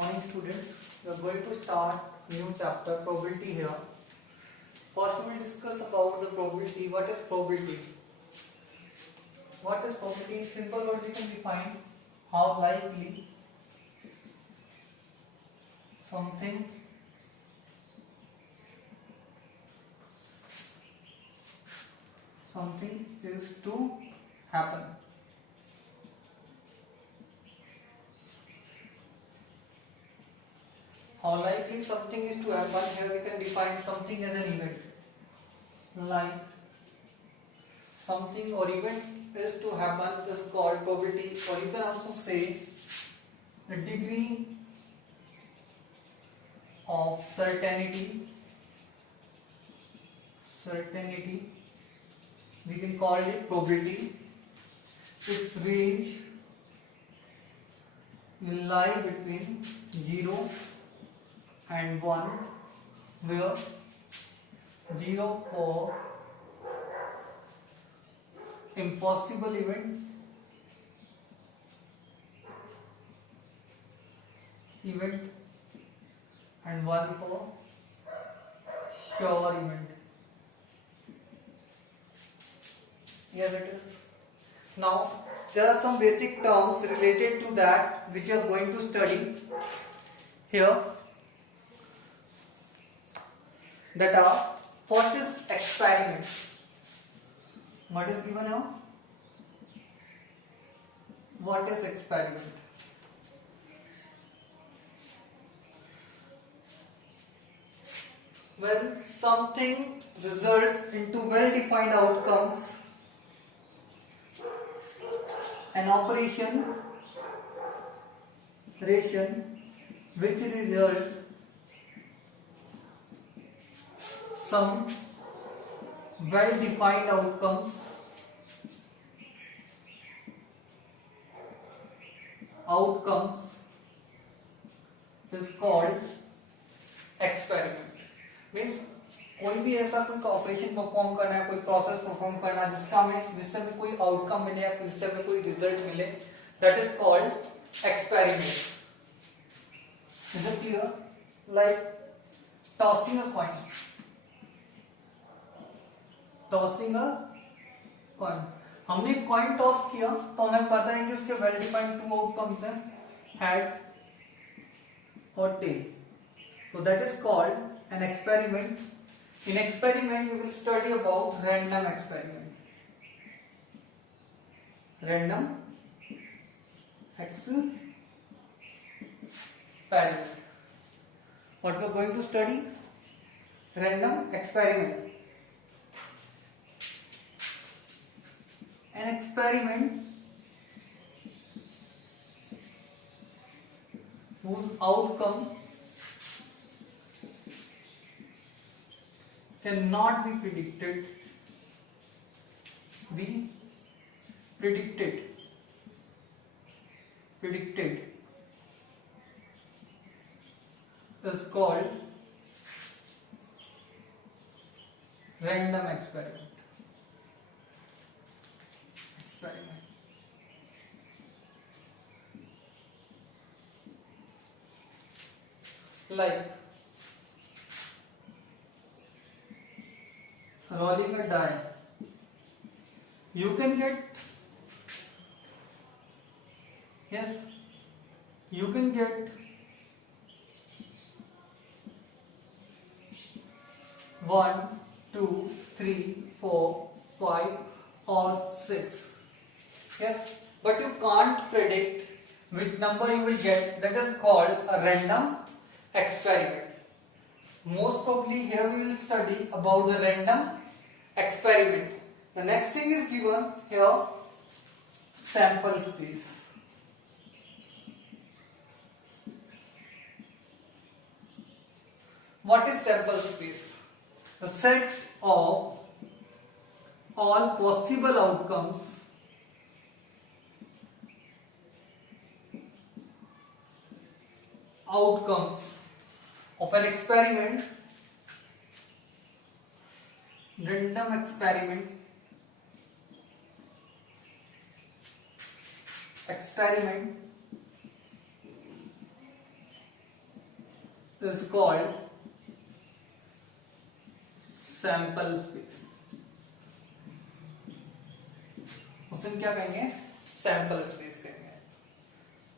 morning students. We are going to start a new chapter, probability here. First we will discuss about the probability. What is probability? What is probability? Simple word we can define. How likely something is to happen. How likely something is to happen, here we can define something as an event. Like something or event is to happen is called probability, or you can also say the degree of certainty. We can call it probability. Its range will lie between 0 and 1, where 0 for impossible event, and 1 for sure event. Here it is. Now there are some basic terms related to that which you are going to study here. That are, first is experiment. What is given here? What is experiment? When something results into well-defined outcomes, an operation which result some well-defined outcomes is called experiment. Means कोई भी ऐसा कोई operation perform करना है, कोई process perform करना है जिससे हमें कोई आउटकम मिले या जिससे हमें कोई रिजल्ट मिले, that is called experiment. Is it clear? Like tossing a coin. हमने कॉइन टॉस किया तो हमें पता है कि उसके वेल डिफाइंड 2 आउटकम्स हैं, हेड और tail. So that is called an experiment. In experiment we will study about random experiment. What we are going to study? Random experiment. An experiment whose outcome cannot be predicted is called random experiment. Like rolling a die, you can get 1, 2, 3, 4, 5 or 6. Yes, but you can't predict which number you will get. That is called a random experiment. Most probably here we will study about the random experiment. The next thing is given here, sample space. What is sample space? The set of all possible outcomes of an experiment, random experiment is called sample space. उसमें क्या कहेंगे? Sample space कहेंगे.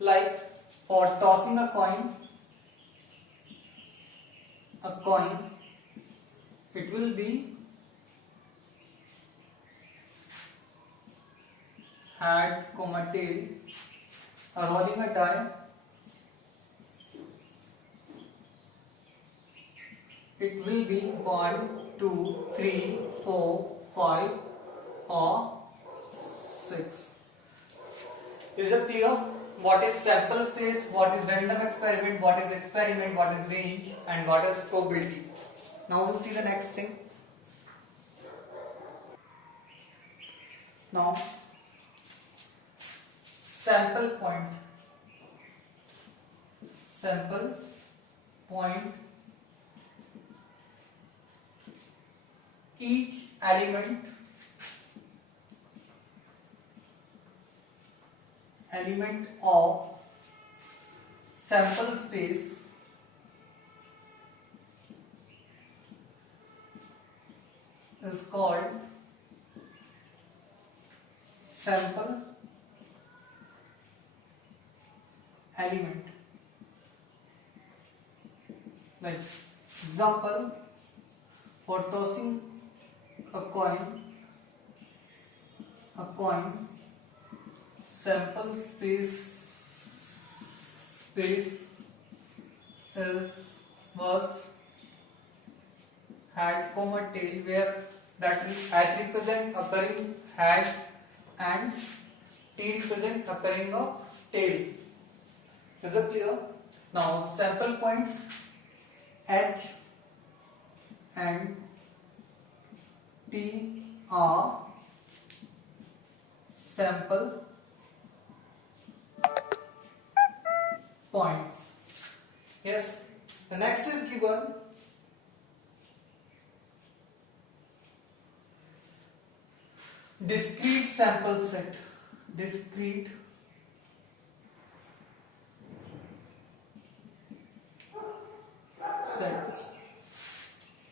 Like for tossing a coin, it will be head, tail. Rolling a die, it will be 1, 2, 3, 4, 5 or 6. Is it clear? What is sample space, what is random experiment, what is experiment, what is range, and what is probability? Now we'll see the next thing. Now, sample point. Sample point. Each element of sample space is called sample element. Like example, for tossing a coin, sample space was head, tail, where that is as represent occurring head and T represent occurring of tail. Is it clear? Now sample points H and T are sample points. Yes. The next is given discrete sample set. Discrete set.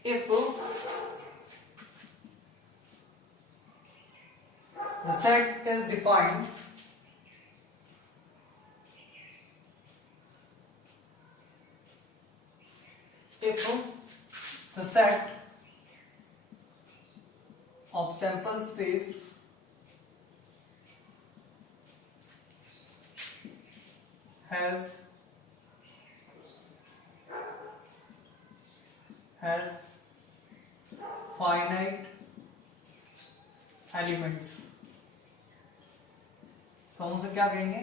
If the set is defined the set of sample space has finite elements. तो हम उसे क्या कहेंगे?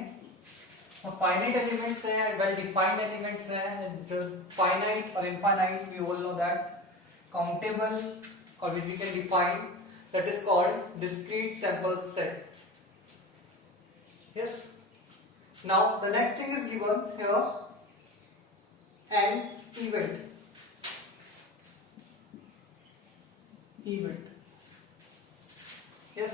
Finite elements है, well defined elements है, जो finite और infinite we all know that, countable और we can define, that is called discrete sample set. Yes. Now the next thing is given here an event. Yes.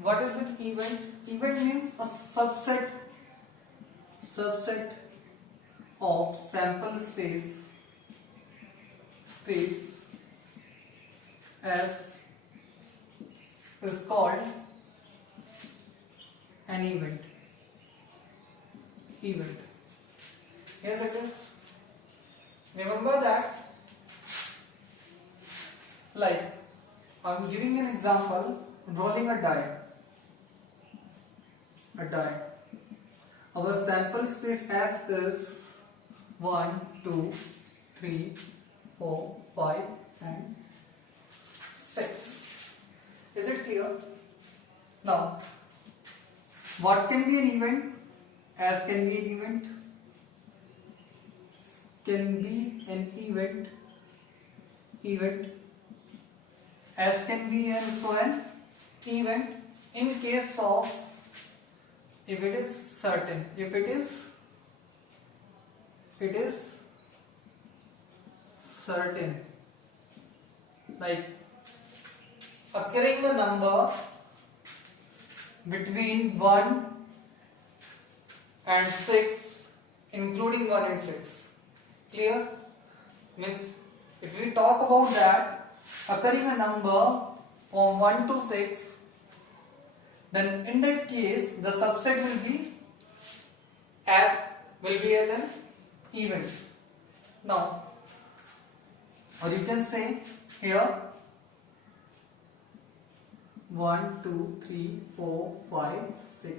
What is an event? Event means a subset of sample space as is called an event. Yes, it is. Remember that, like I am giving an example, rolling a die. Our sample space S is 1, 2, 3, 4, 5 and 6. Is it clear? Now, what can be an event? S can be an event. Can be an event. S can be also an event in case of if it is certain. If it is certain, like occurring a number between 1 and 6, including 1 and 6. Clear? Means if we talk about that, occurring a number from 1 to 6, then in that case the subset will be as an even. Now, or you can say here 1, 2, 3, 4, 5, 6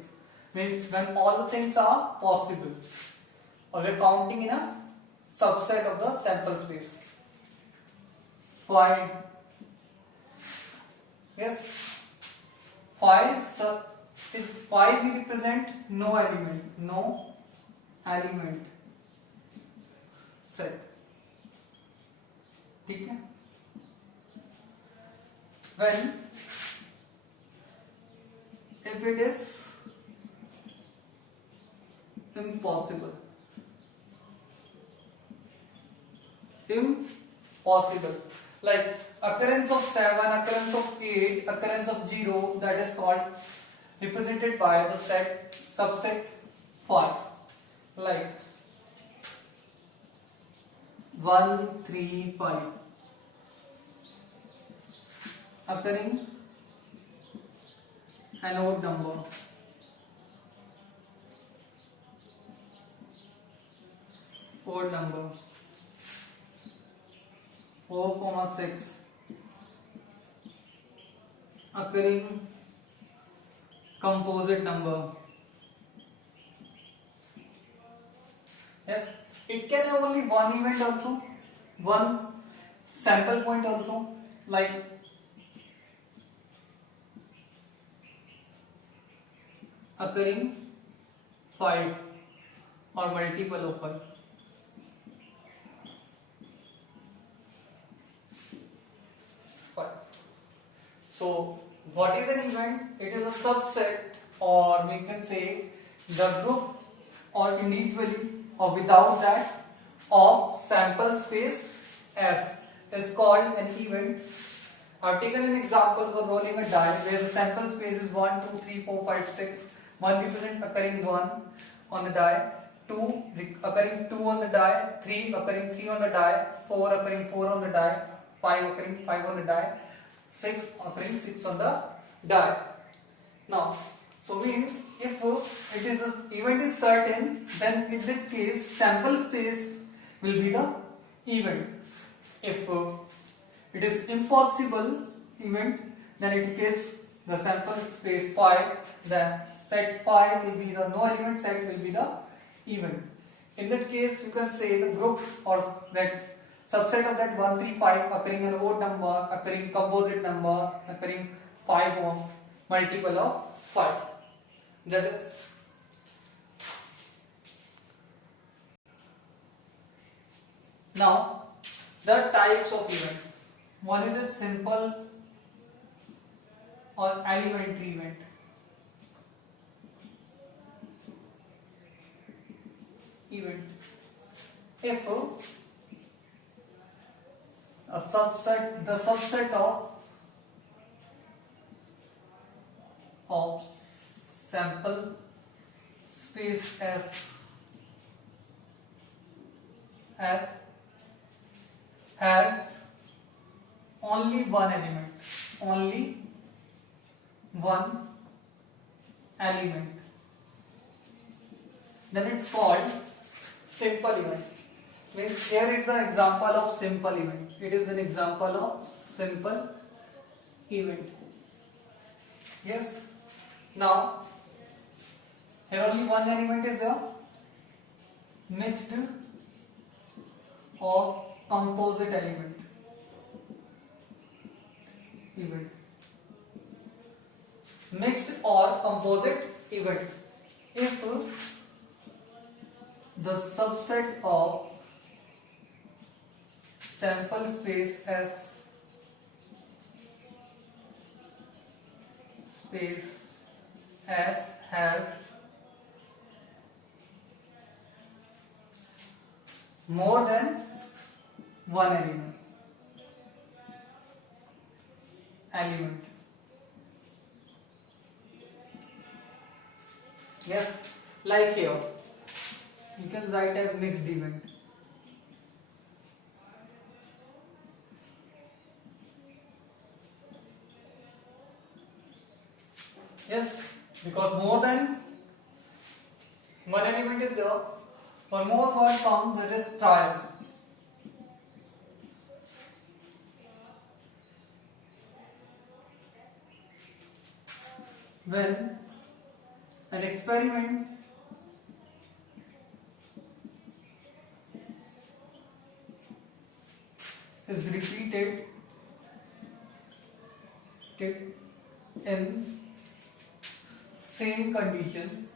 means when all the things are possible, or we are counting in a subset of the sample space. 5, yes, 5 is 5 we represent no element set. ठीक है? When if it is impossible, like occurrence of 7, occurrence of 8, occurrence of 0, that is called represented by the subset 5, like 1, 3, 5 occurring an odd number, odd number 4, 6 occurring composite number. Yes, it can have only one event also, one sample point also, like occurring 5 or multiple of 5. So what is an event? It is a subset, or we can say the group or individually or without that of sample space S is called an event. I've taken an example for rolling a die where the sample space is 1, 2, 3, 4, 5, 6. 1 represents occurring 1 on the die, 2 occurring 2 on the die, 3 occurring 3 on the die, 4 occurring 4 on the die, 5 occurring 5 on the die, 6 occurring 6 on the die. Now, so means if it is the event is certain, then in that case sample space will be the event. If it is impossible event, then in case the sample space 5, the set 5 will be the no element set will be the event. In that case, you can say the group or that subset of that 1, 3, 5 occurring an odd number, occurring composite number, occurring 5 or multiple of 5. That is now there are types of event. One is a simple or elementary event. If a subset, the subset of sample space S has only one element, then it's called simple event. Means here is the example of simple event. It is an example of simple event. Yes. Now here only one element is there, mixed or composite event. Mixed or composite event. If the subset of sample space S has more than one element, Yes, like here, you can write as mixed event. Yes, because more than one element is there, one more word comes, that is trial. When an experiment is repeated in same condition,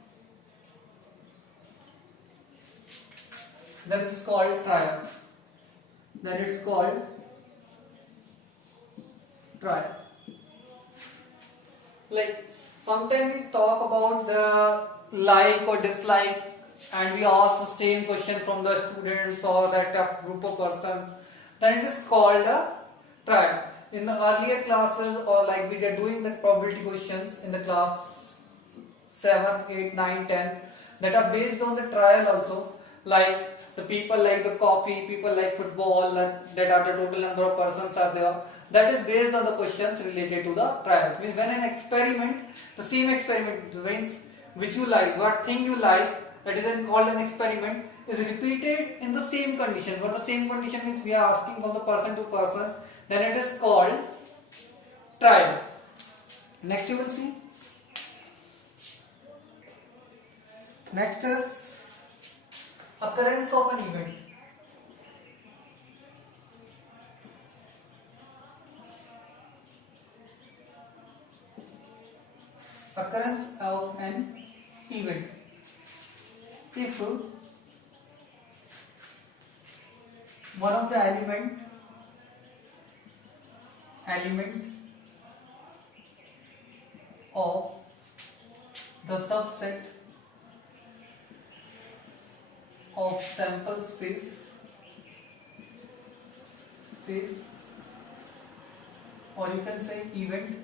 then it's called trial. Then it's called trial. Like sometimes we talk about the like or dislike, and we ask the same question from the students or that group of persons, then it is called a trial. In the earlier classes, or like we are doing the probability questions in the class 7, 8, 9, 10, that are based on the trial also, like the people like the coffee, people like football, that are the total number of persons are there, that is based on the questions related to the trial. Means when an experiment, the same experiment means which you like, what thing you like, that is then called an experiment, is repeated in the same condition. What the same condition means, we are asking from the person to person, then it is called trial. Next you will see. Next is occurrence of an event. Occurrence of an event. If one of the element of the subset of sample space or you can say event